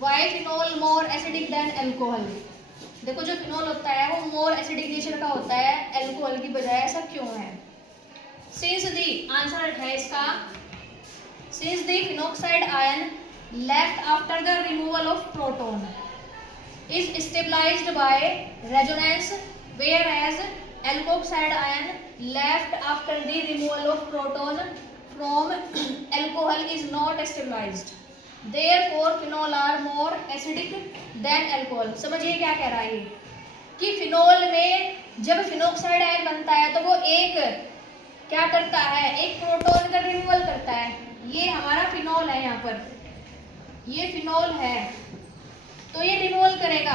Y phenol more acidic than alcohol. देखो जो phenol होता है वो मोर एसिडिक नेचर का होता है एल्कोहल की बजाय, ऐसा क्यों है? सिंस दी आंसर है इसका, since the phenoxide ion left after the removal of proton is stabilized by resonance, whereas alkoxide ion left after the removal of proton from alcohol is not stabilized. Therefore phenol are more acidic than alcohol. समझिए क्या कह रहा है ये कि phenol में जब phenoxide ion बनता है तो वो एक क्या करता है, एक प्रोटॉन का रिमूवल करता है। ये हमारा फिनोल है, यहाँ पर ये फिनोल है तो ये रिमूवल करेगा,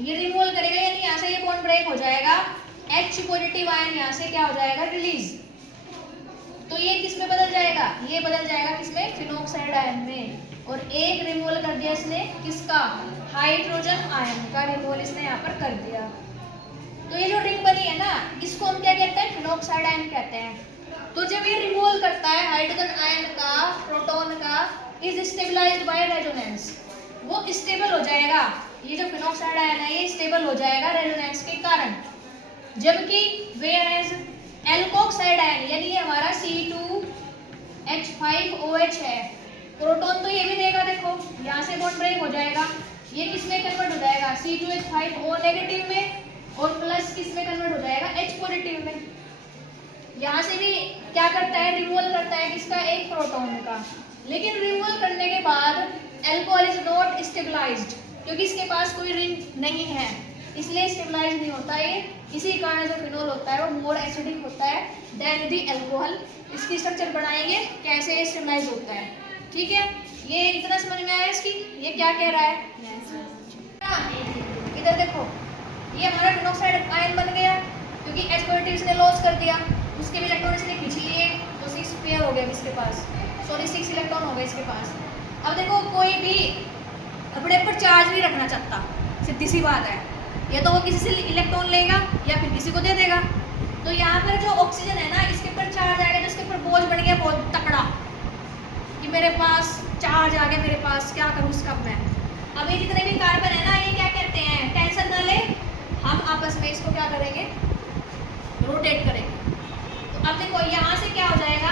ये रिमूवल करेगा, यानी यहाँ से ये बॉन्ड ब्रेक हो जाएगा, H पॉजिटिव आयन यहाँ से क्या हो जाएगा, रिलीज। तो ये किस में बदल जाएगा, ये बदल जाएगा किसमें, फिनोक्साइड आयन में। और एक रिमूवल कर दिया इसने किसका, हाइड्रोजन आयन का रिमूवल इसने यहाँ पर कर दिया। तो ये जो रिंग बनी है ना, इसको हम क्या कहते हैं, फिनोक्साइड आयन कहते हैं। तो जब ये रिमूवल करता है हाइड्रोजन आयन का प्रोटॉन का, इज स्टेबलाइज्ड बाय रेजोनेंस, वो स्टेबल हो जाएगा, ये जो फिनोक्साइड आयन है ये स्टेबल हो जाएगा रेजोनेंस के कारण। जबकि वेयरएज एल्कोक्साइड आयन यानी ये हमारा C2H5OH है, प्रोटॉन तो ये भी देगा, देखो यहाँ से बॉन्ड ब्रेक हो जाएगा, ये किस में कन्वर्ट हो जाएगा, C2H5O नेगेटिव में, और प्लस किस में कन्वर्ट हो जाएगा, H पॉजिटिव में। यहाँ से भी क्या करता है, रिमूवल करता है किसका, एक प्रोटॉन का। लेकिन रिमूवल करने के बाद अल्कोहल इज नॉट स्टेबलाइज्ड, क्योंकि इसके पास कोई रिंग नहीं है, इसलिए स्टेबलाइज नहीं होता ये। इसी कारण जो फिनोल होता है वो मोर एसिडिक होता है देन दी अल्कोहल। इसकी स्ट्रक्चर बनाएंगे कैसे स्टेबलाइज होता है, ठीक है। ये इतना समझ में आया इसकी, ये क्या कह रहा है, इधर देखो, ये हमारा फिनोक्साइड आयन बन गया क्योंकि H पॉजिटिव इसने लॉस कर दिया, उसके भी इलेक्ट्रॉन इसने खींच लिए, तो 6 पेयर हो गया इसके पास, सॉरी 6 इलेक्ट्रॉन हो गए इसके पास। अब देखो कोई भी अपने पर चार्ज नहीं रखना चाहता, सीधी सी बात है, या तो वो किसी से इलेक्ट्रॉन लेगा या फिर किसी को दे देगा। तो यहाँ पर जो ऑक्सीजन है ना, इसके ऊपर चार्ज आएगा तो इसके ऊपर बोझ बन गया बहुत तकड़ा कि मेरे पास चार्ज आ गया, मेरे पास क्या करूँ उसका मैं। अब ये जितने भी कार्बन है ना, ये क्या कहते हैं, टेंशन ना ले, हम आपस में इसको क्या करेंगे, रोटेट करेंगे। तो अब देखो यहाँ से क्या हो जाएगा,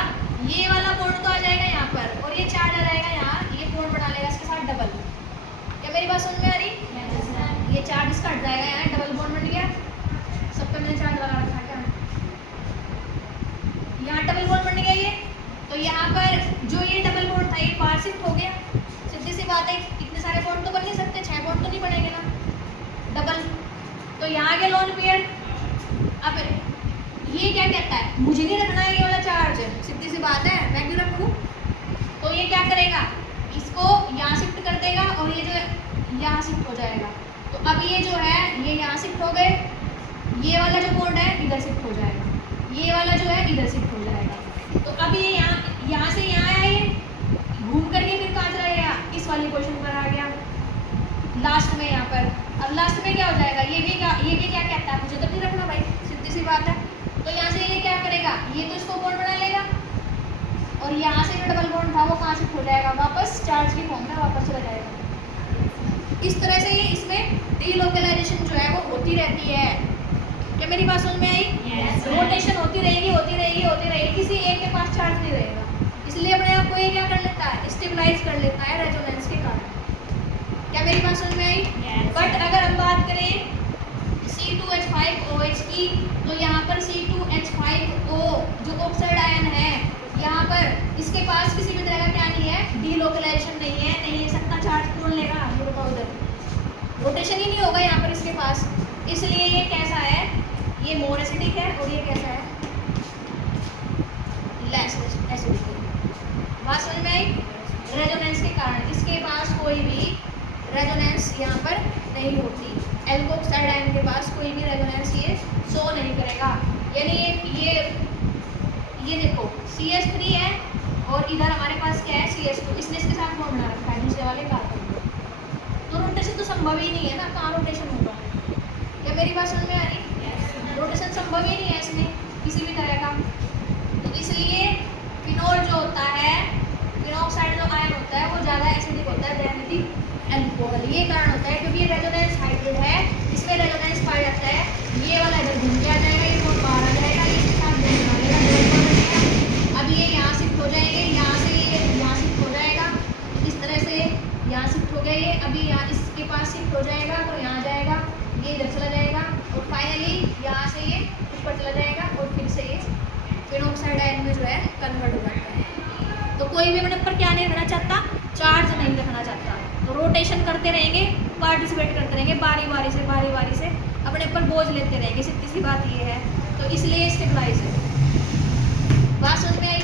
ये वाला बॉन्ड तो आ जाएगा यहाँ पर, और ये चार्ज आ जाएगा यहाँ, ये बॉन्ड बना लेगा इसके साथ डबल। क्या मेरी बात समझ में आ रही, ये चार्ज इसका हट जाएगा, यहाँ डबल बॉन्ड बन गया, सब पे मैंने चार्ज लगा रखा क्या, यहाँ डबल बॉन्ड बन गया ये। तो यहाँ पर जो ये डबल बॉन्ड था ये बाहर शिफ्ट हो गया, सीधी सी बात है, इतने सारे बॉन्ड तो बन नहीं सकते, 6 बॉन्ड तो नहीं बनेंगे ना डबल। तो यहाँ के लोन पेयर, अब ये क्या कहता है, मुझे नहीं रखना है ये वाला चार्ज, सीधी सी बात है, मैं क्यों रखूँ। तो ये क्या करेगा, इसको यहाँ शिफ्ट कर देगा और ये जो यहाँ शिफ्ट हो जाएगा। तो अब ये जो है ये यहाँ शिफ्ट हो गए, ये वाला जो बॉन्ड है इधर शिफ्ट हो जाएगा, ये वाला जो है इधर शिफ्ट हो जाएगा। तो अब ये यहाँ से यहाँ आया, ये घूम करके फिर कहाँ चला गया, इस वाली पोजीशन पर आ गया लास्ट में यहाँ पर। अब लास्ट में क्या हो जाएगा, ये भी क्या कहता है, मुझे तो नहीं रखना भाई, सीधी सी बात है। तो यहाँ से ये क्या करेगा, ये तो इसको बॉन्ड बना लेगा, और यहाँ से जो डबल बॉन्ड था वो कहाँ शिफ्ट हो जाएगा, वापस चार्ज की फॉर्म में वापस चला जाएगा। इस तरह से ये इसमें डीलोकलाइजेशन जो है वो होती रहती है। क्या मेरी बात समझ में आई, रोटेशन होती रहेगी होती रहेगी होती रहेगी, किसी एक के पास चार्ज नहीं रहेगा, इसलिए अपने आप को ये क्या कर लेता है, स्टेबलाइज कर लेता है रेजोनेंस के कारण। क्या मेरी बात समझ में आई। बट अगर हम बात करें C2H5OH की, तो यहाँ पर C2H5O जो ऑक्साइड आयन है, यहाँ पर इसके पास किसी भी तरह का क्या नहीं है, डीलोकलाइजेशन नहीं है, नहीं ले सकता चार्ज कौन लेगा, उधर रोटेशन ही नहीं होगा यहाँ पर इसके पास, इसलिए ये कैसा है, ये मोर एसिडिक है, और ये कैसा है, लेस एसिडिक है। बात समझ में आई। रेजोनेंस के कारण इसके पास कोई भी रेजोनेंस यहाँ पर नहीं होती, एल्कोक्साइड आयन के पास कोई भी रेजोनेंस ये शो नहीं करेगा। यानी ये देखो CH3 है और इधर हमारे पास क्या है CH2, इसने इसके साथ बॉन्ड बना रखा है दूसरे वाले कार्बन को, तो रोटेशन तो संभव ही नहीं है ना, कहाँ रोटेशन होगा। क्या मेरी बात समझ में आ रही। रोटेशन संभव ही नहीं है इसमें किसी भी तरह का। तो इसलिए फिनोल जो होता है, फिनोक्साइड जो आयन ये कारण होता है क्योंकि ये रेजोनेंस हाइब्रिड है, इसमें रेजोनेंस पाया जाता है। ये वाला इधर घूम के आ जाएगा, ये बोर्ड बाहर आ जाएगा, ये इसके साथ बोर्ड बना लेगा, डबल बॉन्ड बन गया। अब ये यहाँ शिफ्ट हो जाएंगे, यहाँ से ये यहाँ शिफ्ट हो जाएगा, इस तरह से यहाँ शिफ्ट हो गया ये, अभी यहाँ इसके पास शिफ्ट हो जाएगा तो यहाँ जाएगा, ये इधर चला जाएगा और फाइनली यहाँ से ये ऊपर चला जाएगा और फिर से ये फिनोक्साइड आयन में जो है कन्वर्ट हो जाता है। तो कोई भी अपने ऊपर क्या नहीं रखना चाहता, चार्ज नहीं रखना चाहता, तो रोटेशन करते रहेंगे, पार्टिसिपेट करते रहेंगे, बारी बारी से अपने ऊपर बोझ लेते रहेंगे, सीधी सी बात ये है। तो इसलिए स्टेबलाइज है। बात समझ में आई?